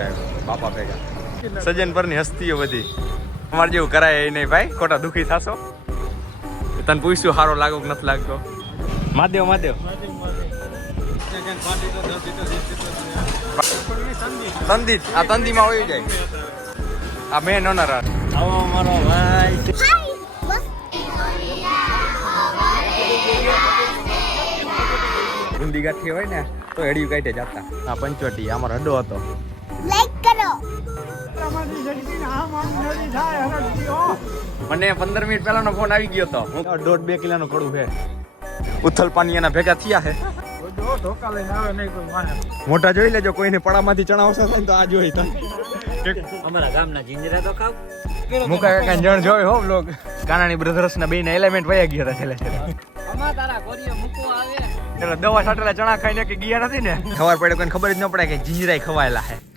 ઘરે આવ્યો બાપા ભેગા સજન પરની હસ્તીઓ બધી અમારે જેવું કરાય એ નહીં ભાઈ ખોટા દુઃખી થશો તને પૂછ્યું સારો લાગો કે નથી લાગતો મહાદેવ મહાદેવ તંદી આ તંદીમાં હોઈ જાય આ મેન ઓનર આવો મારો ભાઈ બુંદી ગાંઠી હોય ને તો હેડિયું કાઢે જતા આ પંચવટી અમારો અડ્ડો હતો લાઈક કરો મને 15 મિનિટ પહેલાનો ફોન આવી ગયો હતો હું 1.5-2 કિલોનો કડું છે ઉથલ પાણી એના ભેગા થયા છે મોટા જોઈ લેજો કોઈને પડામાંથી ચણા ઓછા થાય તો આ જોઈ તને અમારા ગામના જીંજરા તો ખાવ મુકા કાકા જણ જોઈ હો બ્લોગ કાનાની બ્રધર્સ ના બેના એલિમેન્ટ વયા ગયા હતા છેલ્લે અમાર તારા કોરિયો મૂકો આવે એટલે દવા છાટેલા ચણા ખાઈને કે ગયા નથી ને ખબર પડે કોઈને ખબર જ ન પડે કે જીંજરાય ખવાયેલા છે